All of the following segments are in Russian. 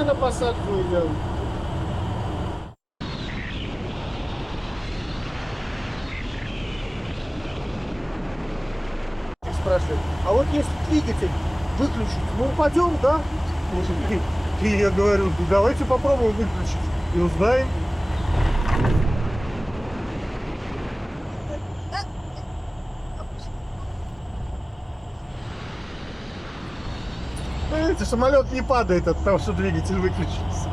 Давай на посадку идем. Спрашивает, а вот если двигатель выключить, мы упадем, да? И я говорю, давайте попробуем выключить и узнаем. Видите, самолет не падает от того, что двигатель выключился.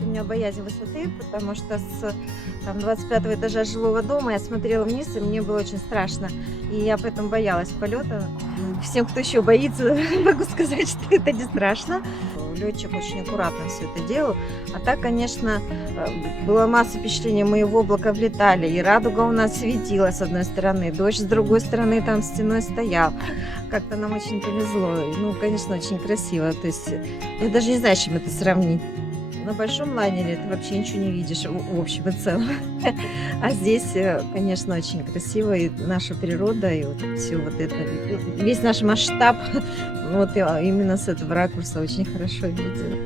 У меня боязнь высоты, потому что с 25-го этажа жилого дома я смотрела вниз, и мне было очень страшно. И я поэтому боялась полета. Всем, кто еще боится, могу сказать, что это не страшно. Летчик очень аккуратно все это делал. А так, конечно, была масса впечатлений. Мы в облако влетали, и радуга у нас светила с одной стороны, дождь с другой стороны там стеной стоял. Как-то нам очень повезло. Ну, конечно, очень красиво. То есть я даже не знаю, с чем это сравнить. На большом лайнере ты вообще ничего не видишь в общем и целом. А здесь, конечно, очень красиво, и наша природа, и вот все вот это, весь наш масштаб, вот именно с этого ракурса очень хорошо видно.